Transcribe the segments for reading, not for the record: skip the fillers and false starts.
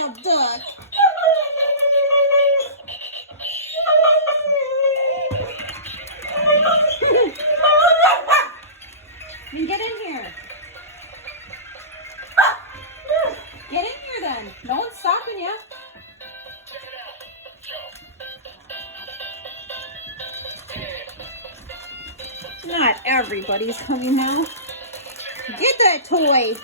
wild duck. Get in here. Get in here then. No one's stopping you. Not everybody's coming now. Get that toy.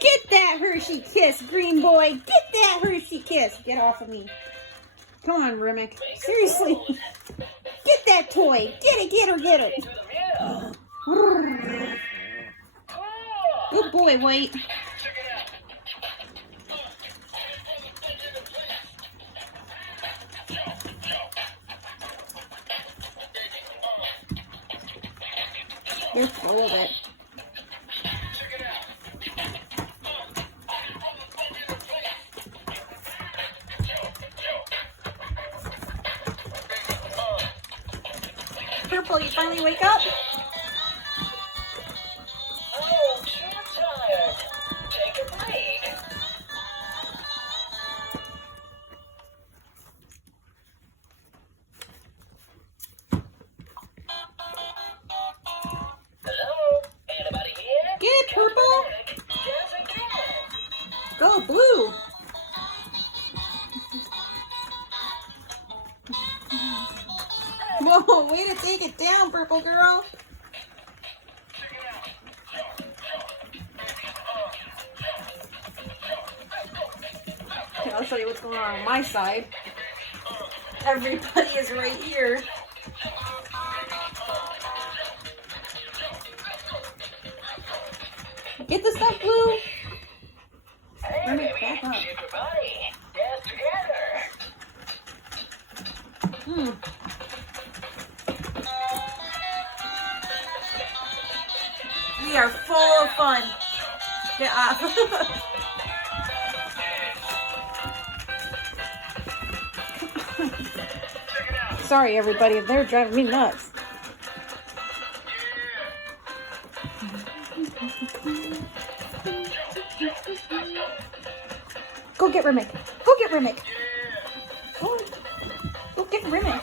Get that Hershey Kiss, green boy. Get that Hershey Kiss. Get off of me. Come on, Remick. Seriously. Get that toy. Get it, get her, get it. Good boy, White. You're full of it. Purple, you finally wake up? Oh, too tired. Take a break. Hello? Anybody here? Get it, Purple. Yes, again. Go, Blue. Whoa, way to take it down, Purple girl. Okay, I'll show you what's going on my side. Everybody is right here. Get the stuff, Blue. Hey, Let me baby. back up. Shake your body. Dance together. We are full of fun. Get off. Sorry, everybody. They're driving me nuts. Go get Remick. Go get Remick. Go get Remick.